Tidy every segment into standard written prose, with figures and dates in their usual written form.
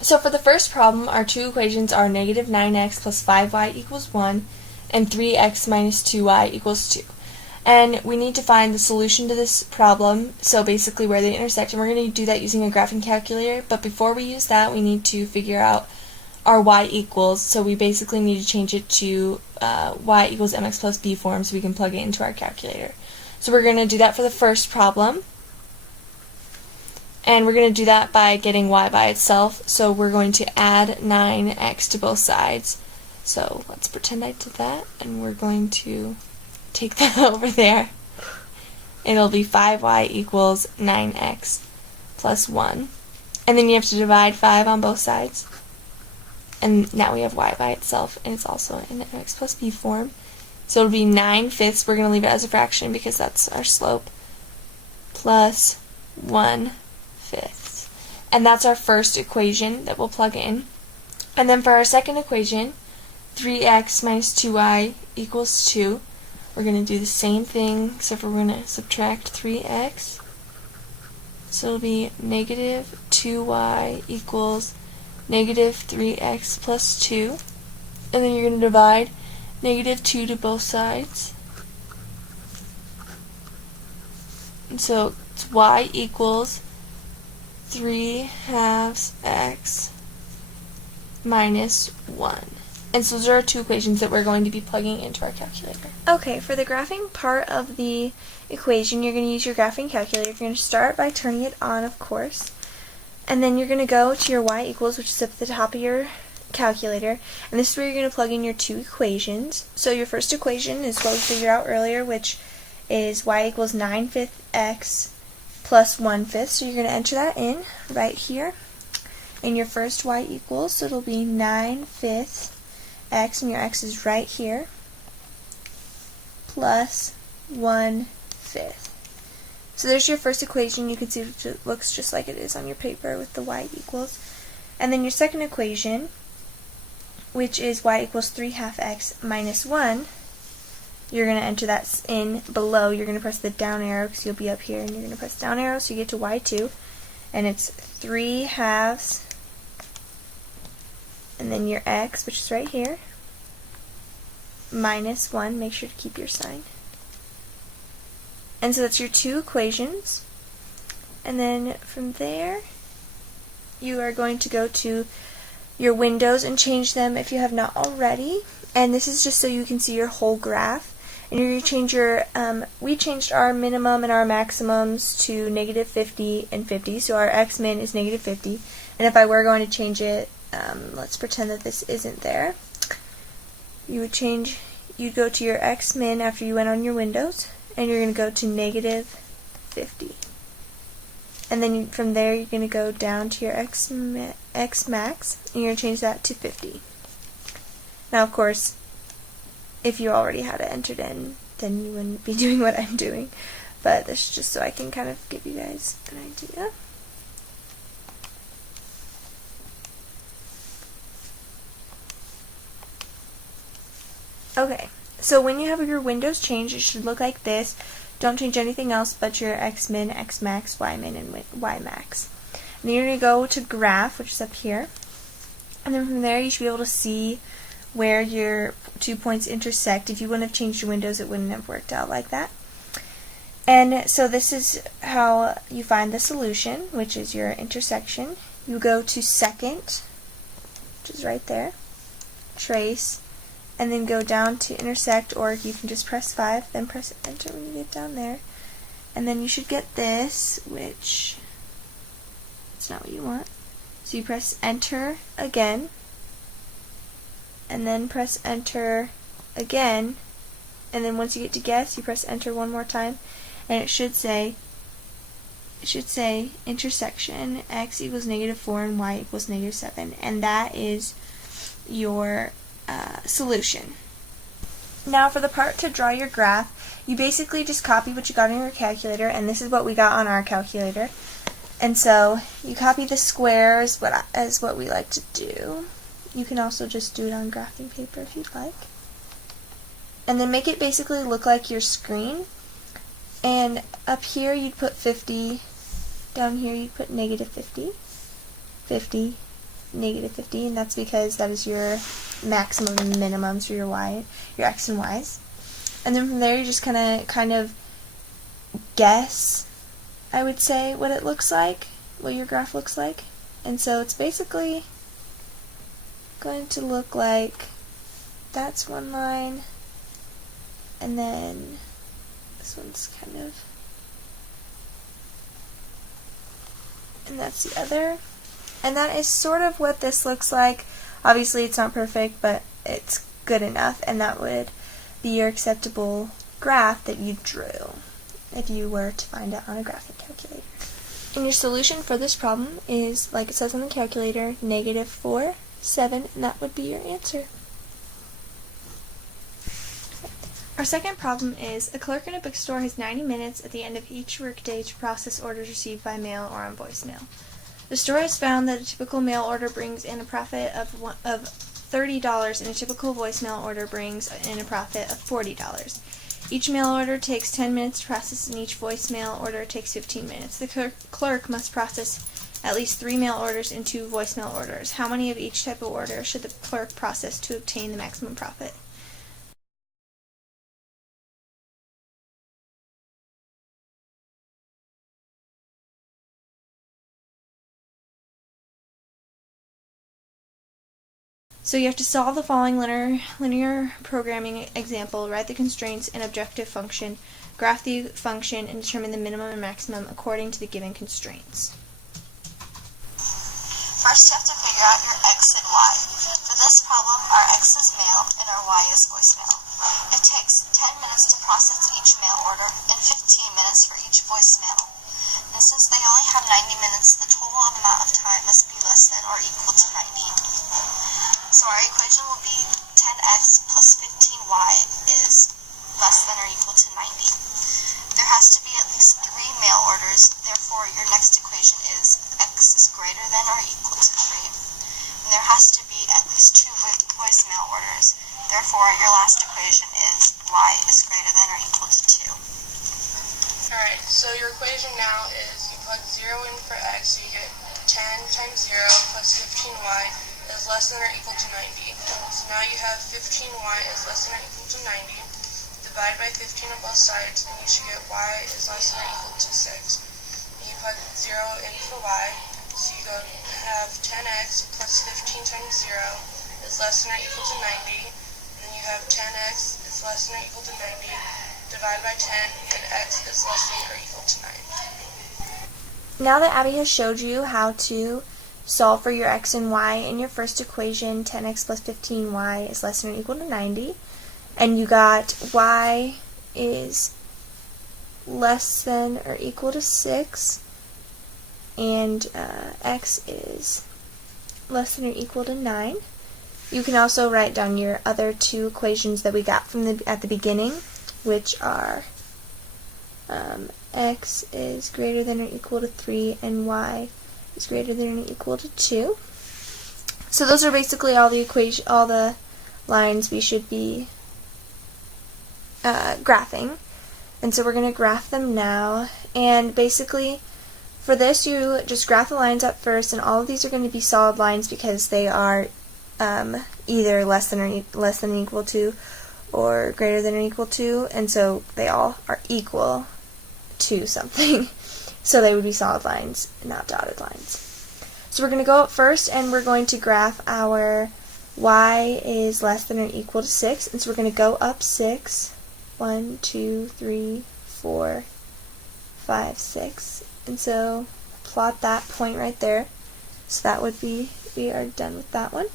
So for the first problem, our two equations are negative 9x plus 5y equals 1 and 3x minus 2y equals 2. And we need to find the solution to this problem, so basically where they intersect, and we're going to do that using a graphing calculator. But before we use that, we need to figure out our y equals, so we basically need to change it to y equals mx plus b form so we can plug it into our calculator. So we're going to do that for the first problem. And we're going to do that by getting y by itself. So we're going to add 9x to both sides. So let's pretend I did that, and we're going to take that over there. It'll be 5y equals 9x plus 1. And then you have to divide 5 on both sides. And now we have y by itself, and it's also in mx plus b form. So it'll be 9/5. We're going to leave it as a fraction because that's our slope. Plus 1/5. And that's our first equation that we'll plug in. And then for our second equation, 3x minus 2y equals 2. We're going to do the same thing, except for we're going to subtract 3x. So it'll be negative 2y equals negative 3x plus 2. And then you're going to divide negative 2 to both sides. And so it's y equals 3/2 x minus 1. And so those are our two equations that we're going to be plugging into our calculator. Okay, for the graphing part of the equation, you're going to use your graphing calculator. You're going to start by turning it on, of course. And then you're going to go to your y equals, which is up at the top of your calculator. And this is where you're going to plug in your two equations. So your first equation is what we figured out earlier, which is y equals 9/5 x plus 1/5. So you're going to enter that in right here in your first y equals. So it'll be 9/5 x, and your x is right here, plus 1/5. So there's your first equation. You can see it looks just like it is on your paper with the y equals. And then your second equation, which is y equals 3/2 x minus 1, you're going to enter that in below. You're going to press the down arrow because you'll be up here, and you're going to press down arrow so you get to y2, and it's 3/2, and then your x, which is right here, minus 1. Make sure to keep your sign. And so that's your two equations. And then from there, you are going to go to your windows and change them if you have not already. And this is just so you can see your whole graph. And you're going to change your, we changed our minimum and our maximums to negative 50 and 50. So our x min is negative 50. And if I were going to change it, let's pretend that this isn't there. You'd go to your x min after you went on your windows, and you're going to go to negative 50. And then from there, you're going to go down to your x max, and you're going to change that to 50. Now, of course, if you already had it entered in, then you wouldn't be doing what I'm doing. But this is just so I can kind of give you guys an idea. Okay, so when you have your windows changed, it should look like this. Don't change anything else but your x min, x max, y min, and y max. And then you're going to go to graph, which is up here. And then from there, you should be able to see where your 2 points intersect. If you wouldn't have changed your windows, it wouldn't have worked out like that. And so this is how you find the solution, which is your intersection. You go to second, which is right there, trace, and then go down to intersect, or you can just press 5, then press enter when you get down there. And then you should get this, which it's not what you want. So you press enter again, and then press enter again, and then once you get to guess, you press enter one more time, and it should say intersection x equals negative 4 and y equals negative 7, and that is your solution. Now for the part to draw your graph, you basically just copy what you got in your calculator, and this is what we got on our calculator. And so you copy the squares as what we like to do. You can also just do it on graphing paper if you'd like. And then make it basically look like your screen. And up here you'd put 50, down here you'd put negative 50, 50, negative 50, and that's because that is your maximum and minimums for your x and y's. And then from there you just kind of guess, I would say, what it looks like, what your graph looks like. And so it's basically going to look like that's one line, and then this one's and that's the other. And that is sort of what this looks like. Obviously it's not perfect, but it's good enough, and that would be your acceptable graph that you drew if you were to find it on a graphing calculator. And your solution for this problem is, like it says on the calculator, -4, 7, and that would be your answer. Our second problem is, a clerk in a bookstore has 90 minutes at the end of each workday to process orders received by mail or on voicemail. The store has found that a typical mail order brings in a profit of $30 and a typical voicemail order brings in a profit of $40. Each mail order takes 10 minutes to process and each voicemail order takes 15 minutes. The clerk must process at least 3 mail orders and 2 voicemail orders. How many of each type of order should the clerk process to obtain the maximum profit? So you have to solve the following linear programming example, write the constraints and objective function, graph the function, and determine the minimum and maximum according to the given constraints. First, you have to figure out your x and y. For this problem, our x is mail and our y is voicemail. It takes 10 minutes to process each mail order and 15 minutes for each voicemail. And since they only have 90 minutes, the total amount of time must be less than or equal to 90. So our equation will be 10x plus 15y is less than or equal to 90. There has to be at least 3 mail orders, therefore your next equation is x is greater than or equal to 3. And there has to be at least 2 voicemail orders, therefore your last equation is y is greater than or equal to 2. Alright, so your equation now is you plug 0 in for x, so you get 10 times 0 plus 15y is less than or equal to 90. So now you have 15y is less than or equal to 90. Divide by 15 on both sides, and you should get y is less than or equal to 6. And you plug 0 in for y, so you have 10x plus 15 times 0 is less than or equal to 90. And then you have 10x is less than or equal to 90. Divide by 10, and x is less than or equal to 9. Now that Abby has showed you how to solve for your x and y in your first equation, 10x plus 15y is less than or equal to 90, and you got y is less than or equal to 6, and x is less than or equal to 9. You can also write down your other 2 equations that we got from at the beginning, which are x is greater than or equal to 3 and y is greater than or equal to 2. So those are basically all the lines we should be graphing. And so we're going to graph them now. And basically for this you just graph the lines up first, and all of these are going to be solid lines because they are either less than or equal to or greater than or equal to, and so they all are equal to something. So they would be solid lines, not dotted lines. So we're going to go up first, and we're going to graph our y is less than or equal to 6, and so we're going to go up 6. 1, 2, 3, 4, 5, 6. And so plot that point right there. So that would be, we are done with that one.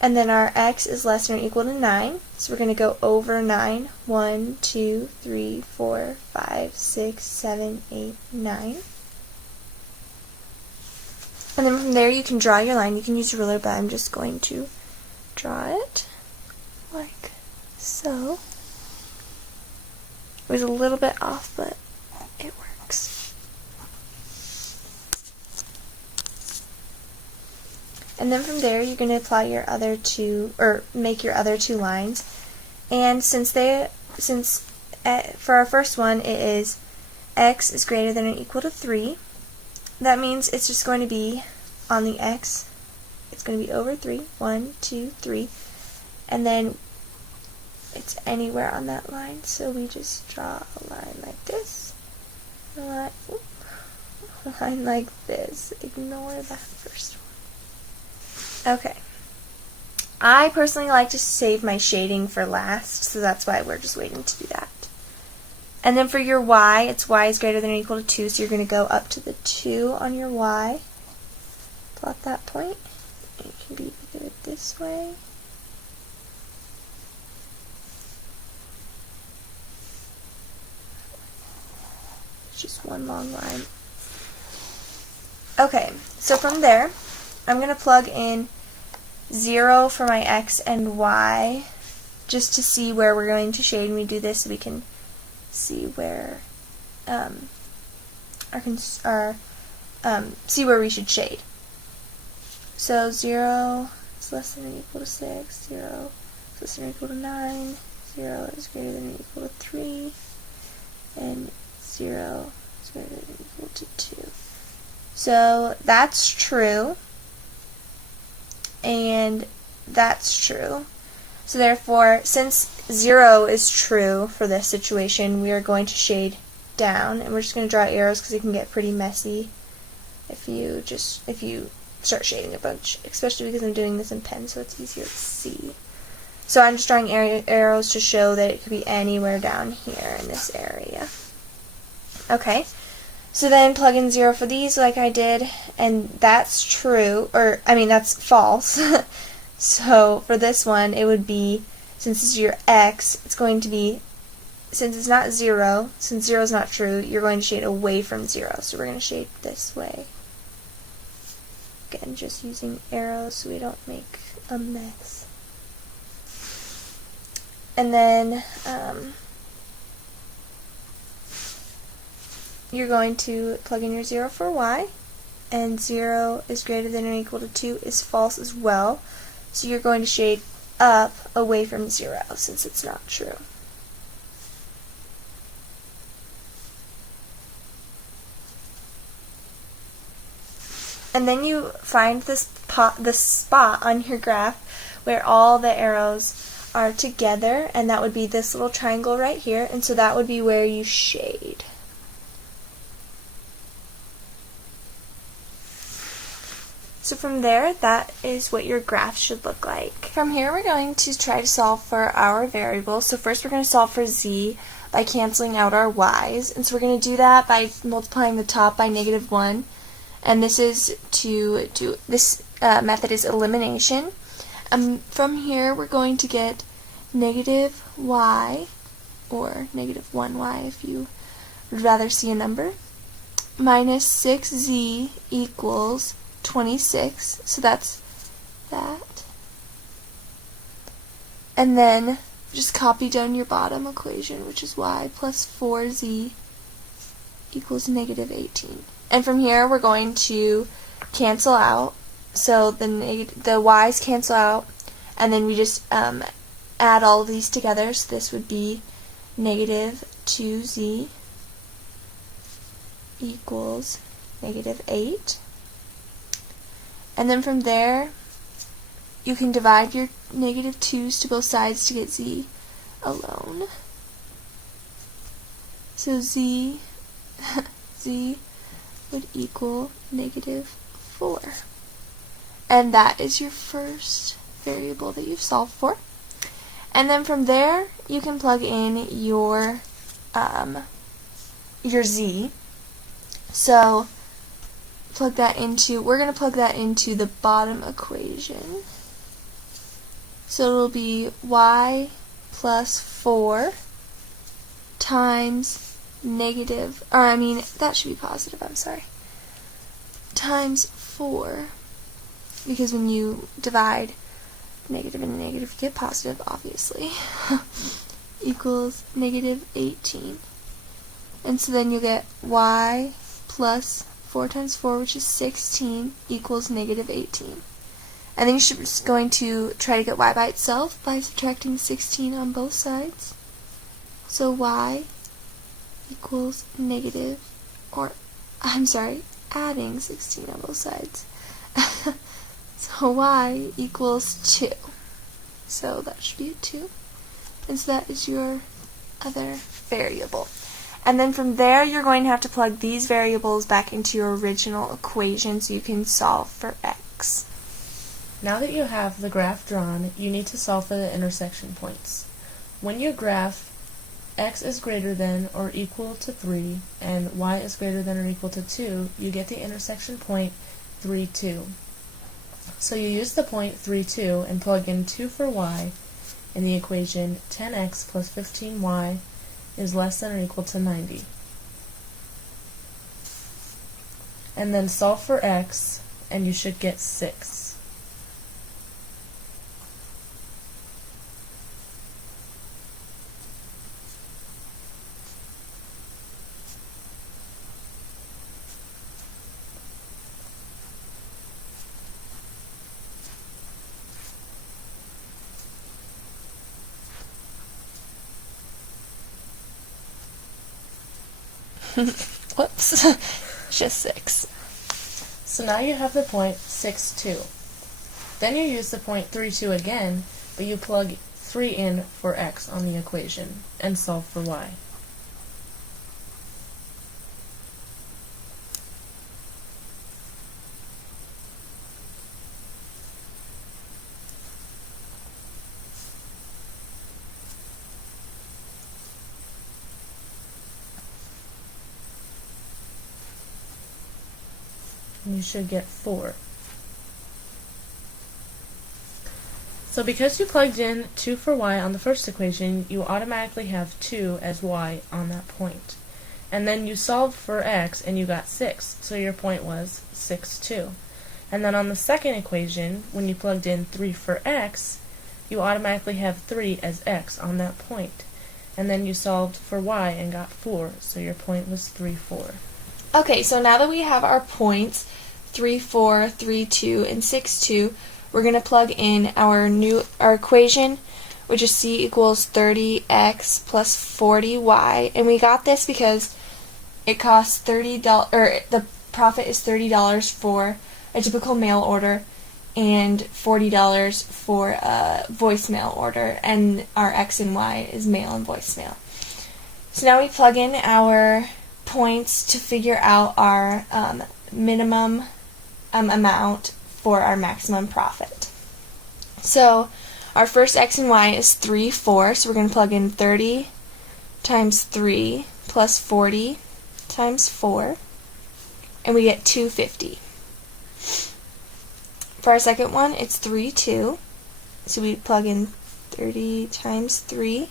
And then our x is less than or equal to 9. So we're going to go over 9. 1, 2, 3, 4, 5, 6, 7, 8, 9. And then from there you can draw your line. You can use a ruler, but I'm just going to draw it like so. It was a little bit off, but it works. And then from there, you're going to apply your other 2, or make your other 2 lines. And for our first one, it is x is greater than or equal to 3. That means it's just going to be on the x. it's going to be over 3. 1, 2, 3. And then it's anywhere on that line, so we just draw a line like this. A line like this. Ignore that first one. Okay. I personally like to save my shading for last, so that's why we're just waiting to do that. And then for your y, it's y is greater than or equal to 2, so you're going to go up to the 2 on your y. Plot that point. And you can do it this way. It's just one long line. Okay, so from there, I'm going to plug in 0 for my x and y, just to see where we're going to shade. And we do this so we can see where see where we should shade. So 0 is less than or equal to 6, 0 is less than or equal to 9, 0 is greater than or equal to 3, and 0 is greater than or equal to 2. So that's true, and that's true. So therefore, since 0 is true for this situation, we are going to shade down, and we're just going to draw arrows because it can get pretty messy if you start shading a bunch, especially because I'm doing this in pen, so it's easier to see. So I'm just drawing arrows to show that it could be anywhere down here in this area. Okay, so then plug in 0 for these like I did, and that's true, or I mean that's false. So for this one, it would be, since this is your x, it's going to be, since it's not 0, since 0 is not true, you're going to shade away from 0. So we're going to shade this way. Again, just using arrows so we don't make a mess. And then you're going to plug in your 0 for y, and 0 is greater than or equal to 2 is false as well. So you're going to shade up away from 0 since it's not true. And then you find the spot on your graph where all the arrows are together, and that would be this little triangle right here, and so that would be where you shade. So from there, that is what your graph should look like. From here, we're going to try to solve for our variables. So first we're going to solve for z by canceling out our y's. And so we're going to do that by multiplying the top by -1. And this is to do, this method is elimination. From here, we're going to get -y, or -1y if you would rather see a number, minus 6z equals 26, so that's that. And then just copy down your bottom equation, which is y plus 4z equals -18. And from here we're going to cancel out, so the y's cancel out, and then we just add all of these together, so this would be -2z equals -8. And then from there, you can divide your -2's to both sides to get z alone. So z would equal -4. And that is your first variable that you've solved for. And then from there, you can plug in your z. So we're going to plug that into the bottom equation. So it'll be y plus 4 times that should be positive, I'm sorry, times 4, because when you divide negative and negative you get positive, obviously, equals -18. And so then you'll get y plus 4 times 4, which is 16, equals -18. And then you're just going to try to get y by itself by subtracting 16 on both sides. So y equals adding 16 on both sides. So y equals 2. So that should be a 2. And so that is your other variable. And then from there, you're going to have to plug these variables back into your original equation so you can solve for x. Now that you have the graph drawn, you need to solve for the intersection points. When your graph x is greater than or equal to 3 and y is greater than or equal to 2, you get the intersection point 3, 2. So you use the point 3, 2 and plug in 2 for y in the equation 10x plus 15y is less than or equal to 90. And then solve for x and you should get 6. Whoops. Just 6. So now you have the point 6, 2. Then you use the point 3, 2 again, but you plug 3 in for x on the equation and solve for y. And you should get 4. So because you plugged in 2 for y on the first equation, you automatically have 2 as y on that point. And then you solved for x and you got 6, so your point was 6, 2. And then on the second equation, when you plugged in 3 for x, you automatically have 3 as x on that point. And then you solved for y and got 4, so your point was 3, 4. Okay, so now that we have our points 3, 4, 3, 2, and 6, 2, we're going to plug in our equation, which is c equals 30x plus 40y, and we got this because it costs $30, or the profit is $30 for a typical mail order and $40 for a voicemail order, and our x and y is mail and voicemail. So now we plug in our points to figure out our minimum amount for our maximum profit. So our first x and y is 3, 4, so we're going to plug in 30 times 3 plus 40 times 4, and we get 250. For our second one, it's 3, 2, so we plug in 30 times 3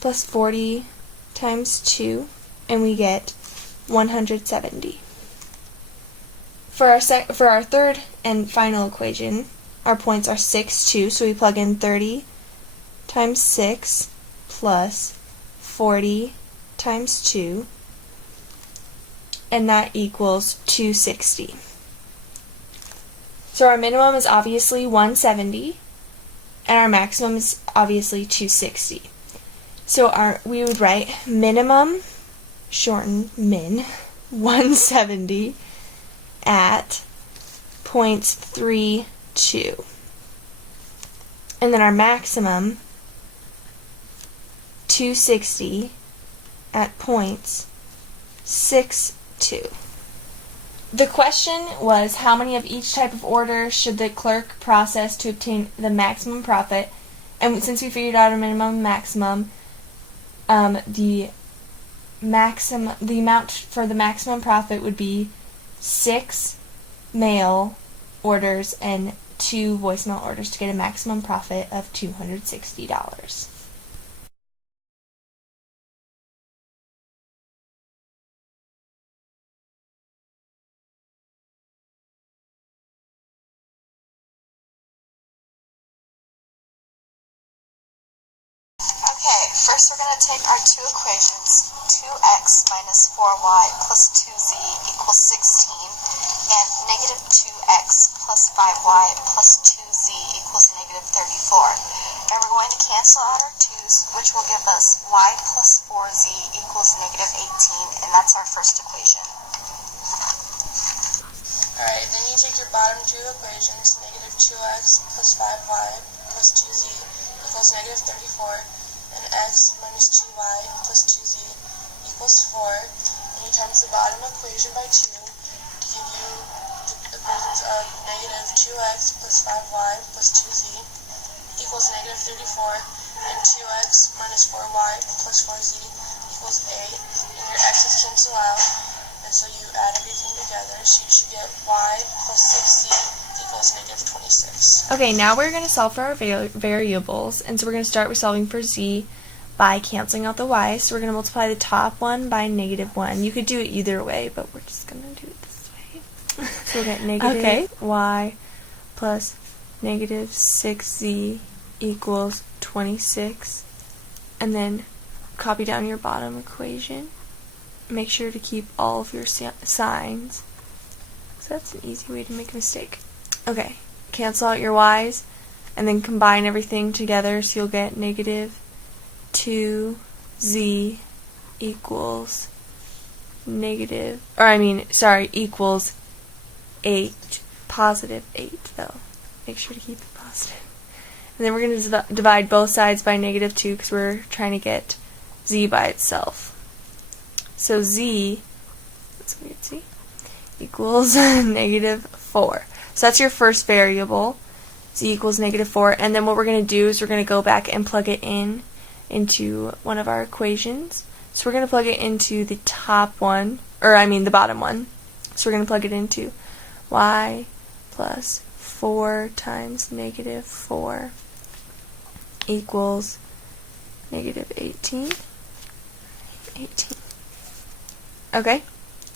plus 40 times 2, and we get 170. For our third and final equation, our points are 6, 2, so we plug in 30 times 6 plus 40 times 2, and that equals 260. So our minimum is obviously 170, and our maximum is obviously 260. So we would write minimum, shorten min, 170 at points 3, 2. And then our maximum, 260 at points 6, 2. The question was how many of each type of order should the clerk process to obtain the maximum profit, and since we figured out our minimum and maximum, the amount for the maximum profit would be 6 mail orders and 2 voicemail orders to get a maximum profit of $260. Okay, first we're going to take our two equations, 2x minus 4y plus 2z equals 16, and negative 2x plus 5y plus 2z equals negative 34. And we're going to cancel out our 2's, which will give us y plus 4z equals negative 18, and that's our first equation. Alright, then you take your bottom two equations, negative 2x plus 5y plus 2z equals negative 34, and x minus 2y plus 2z equals 4, and you times the bottom equation by 2 to give you the equations of negative 2x plus 5y plus 2z equals negative 34, and 2x minus 4y plus 4z equals 8, and your x's cancel out, and so you add everything together, so you should get y plus 6z equals negative 26. Okay, now we're going to solve for our variables, and so we're going to start with solving for z by canceling out the y's. So we're going to multiply the top one by negative 1. You could do it either way, but we're just going to do it this way. So we'll get negative y plus negative 6z equals 26, and then copy down your bottom equation. Make sure to keep all of your signs. So that's an easy way to make a mistake. Okay, cancel out your y's and then combine everything together, so you'll get negative 2z equals equals 8, positive 8 though. Make sure to keep it positive. And then we're going to divide both sides by negative 2 because we're trying to get z by itself. So z, that's weird, z, equals negative 4. So that's your first variable, z equals negative 4. And then what we're going to do is we're going to go back and plug it in into one of our equations. So we're going to plug it into the top one, the bottom one. So we're going to plug it into y plus 4 times negative 4 equals negative 18. Okay,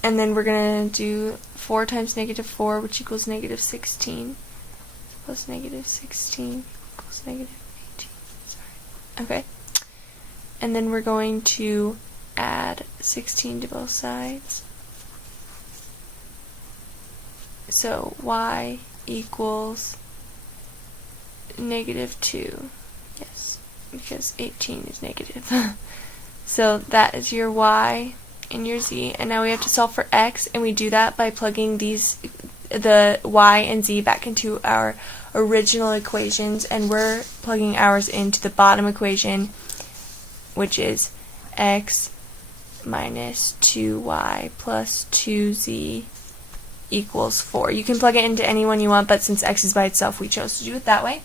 and then we're going to do 4 times negative 4, which equals negative 16, plus negative 16 equals negative 18. Sorry. Okay, and then we're going to add 16 to both sides. So y equals negative 2. Yes, because 18 is negative. So that is your y and your z, and now we have to solve for x, and we do that by plugging the y and z back into our original equations, and we're plugging ours into the bottom equation, which is x minus 2y plus 2z equals 4. You can plug it into any one you want, but since x is by itself, we chose to do it that way.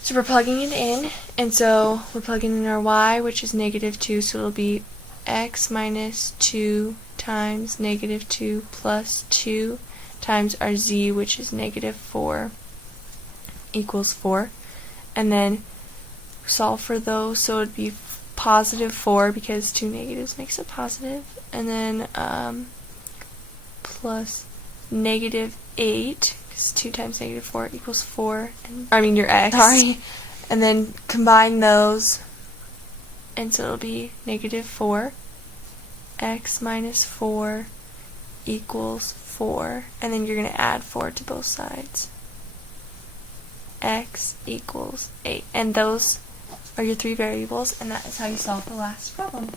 So we're plugging it in, and so we're plugging in our y, which is negative 2, so it'll be x minus 2 times negative 2 plus 2 times our z, which is negative 4, equals 4. And then solve for those, so it would be positive 4 because 2 negatives makes it positive, and then plus negative 8, because 2 times negative 4 equals 4, and, your x, sorry, and then combine those, and so it'll be negative 4, x minus 4 equals 4, and then you're going to add 4 to both sides. X equals 8, and those are your 3 variables, and that is how you solve the last problem.